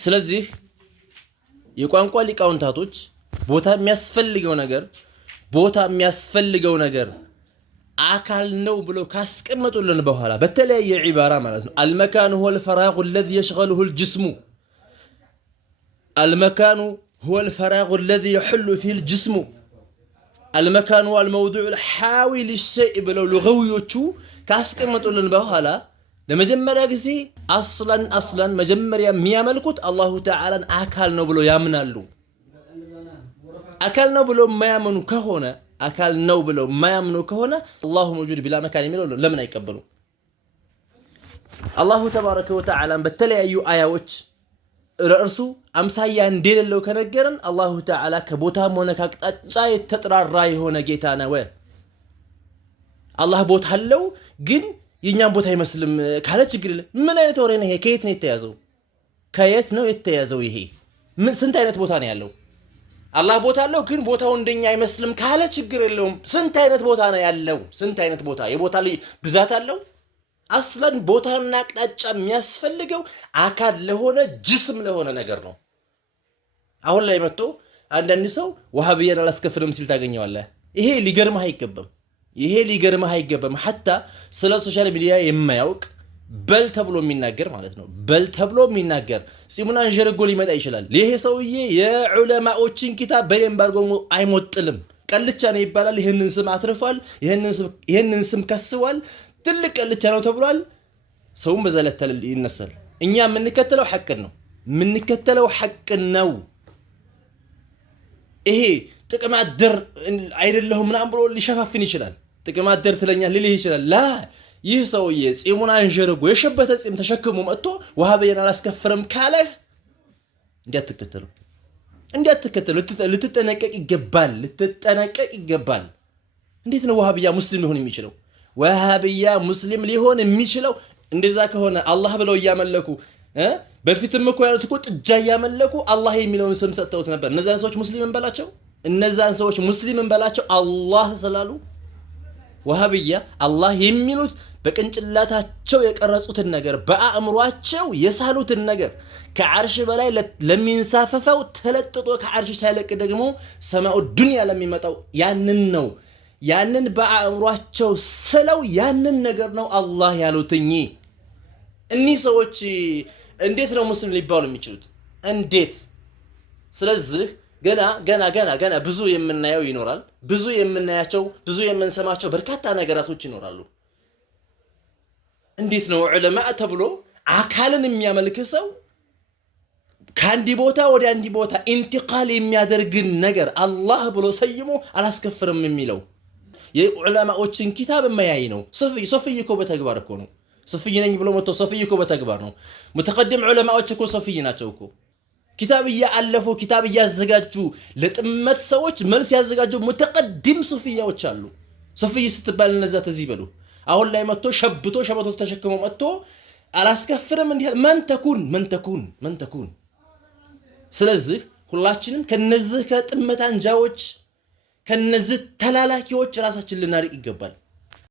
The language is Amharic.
ስለዚህ የቋንቋ ሊቃውንታቶች ቦታ የሚያስፈልገው ነገር አካል ነው ብለው ካስቀመጡልን በኋላ በተለያየ ዒባራ ማለት ነው المكان هو الفراغ الذي يشغله الجسم المكان هو الفراغ الذي يحل فيه الجسم المكان هو الموضوع الحاوي للشيء ብለው لغويዎቹ ካስቀመጡልን በኋላ ለመጀመሪያ ጊዜ አስላን መጀመሪያ የሚያመልኩት አላሁ ተዓላን አካል ነው ብለው ያምናሉ። አካል ነው ብለው የማያምኑ ከሆነ አላሁ መውጁድ ቢላ መካን የሚለው ለምን አይቀበሉ? አላሁ ተባረከ ወተዓላ በተለያዩ አያዎች ለእርሱ አምሳያ እንደሌለው ከነገረን አላሁ ተዓላ ከቦታም ሆነ ከአቅጣጫ የተጠራራ የሆነ ጌታ ነው። አላህ ቦታ አለው ግን የኛን ቦታ አይመስልም ካለ ችግር የለም። ምን አይነት ወሬ ነው ይሄ? ከየት ነው የተያዘው? ይሄ ስንት አይነት ቦታ ነው ያለው? አላህ ቦታ አለው ግን ቦታው እንደኛ አይመስልም ካለ ችግር የለውም። ስንት አይነት ቦታ ነው ያለው? ስንት አይነት ቦታ የቦታ ብዛት አለው። አስለን ቦታና አቅጣጫ የሚያስፈልገው አካል ለሆነ ጅስም ለሆነ ነገር ነው። አሁን ላይ መጥቶ አንዳንድ ሰው ወሃቢያን አላስከፍልም ሲል ታገኘዋለህ። ይሄ ሊገርምህ አይገባም። ሐታ ስለ ሶሻል ሚዲያ የማያውቅ በል ተብሎ የሚናገር ማለት ነው። በል ተብሎ የሚናገር ጺሙን አንዠርጎ ሊመጣ ይችላል። ይሄ ሰውዬ የዑለማዎችን ኪታብ በደንብ አድርጎ አይሞጥልም። ቀልቻ ነው ይባላል። ይሄንን ስም አትርፏል። ይሄንን ስም ከስዋል። ትልቅ ቀልቻ ነው ተብሏል። ሰውም በዛ ላይ ይነሳል። እኛ የምንከተለው ሐቅ ነው። ይሄ ጥቅም አደር አይደለሁም ምናምን ብሎ ሊሸፋፍን ይችላል። ጥቅም አደር ትለኛል ሊልህ ይችላል። ላ ይህ ሰውዬ ጺሙን አንዠርጎ የሸበተ ጺም ተሸክሞ መጥቶ ወሃቢያን አላስከፍርም ካለህ እንዲያትከተሉ ልትጠነቀቅ ይገባል። እንዴት ነው ወሃቢያ ሙስሊም ሊሆን የሚችለው? ወሃቢያ ሙስሊም ሊሆን የሚችለው እንደዛ ከሆነ አላህ ብለው እያመለኩ በፊትም እኮ ያሉት እኮ ጥጃ እያመለኩ አላህ የሚለውን ስም ሰጥተውት ነበር። እነዛን ሰዎች ሙስሊም እንበላቸው አላህ ስላሉ። ወሃቢያ አላህ የሚሉት በቅንጭላታቸው የቀረጹትን ነገር በአእምሯቸው የሳሉትን ነገር ከዓርሽ በላይ ለሚንሳፈፈው ተለጥጦ ከዓርሽ ሳይለቅ ደግሞ ሰማኡ ዱንያ ለሚመጣው ያንን ነው። ያንን በአእምሯቸው ስለው ያንን ነገር ነው አላህ ያሉትኝ። እኒህ ሰዎች እንዴት ነው ሙስሊም ሊባሉ የሚችሉት? እንዴት? ስለዚህ ገና ብዙ የምናየው ይኖራል። ብዙ የምናያቸው ብዙ የምንሰማቸው በርካታ ነገራቶች ይኖራሉ። እንዴት ነው ዑለማ ተብሎ አካልን የሚያመልክ ሰው ከአንዲ ቦታ ወደ አንዲ ቦታ ኢንቲቃል የሚያደርግን ነገር አላህ ብሎ ሰይሞ አላስከፍርም የሚለው? የዑለማዎችን ኪታብ የማያይ ነው። ሶፊይ እኮ በተግባር እኮ ነው። ሶፊይ ነኝ ብሎ መጥቶ ሶፊይ እኮ በተግባር ነው። ሙተቀድም ዑለማዎች እኮ ሶፊይ ናቸው እኮ። ኪታብ እያለፉ ኪታብ እያዘጋጁ ለጥመት ሰዎች መልስ ያዘጋጁ ሙተቀድም ሱፊያዎች አሉ። ሱፊይ ስትባል እነዛ ተዚህ በሉ። አሁን ላይ መጥቶ ሸበቶ ተሸክሞ መጥቶ አላስከፍርም እንዲህ መን ተኩን። ስለዚህ ሁላችንም ከነዚህ ከጥመት አንጃዎች ከነዚህ ተላላኪዎች ራሳችን ልናርቅ ይገባል።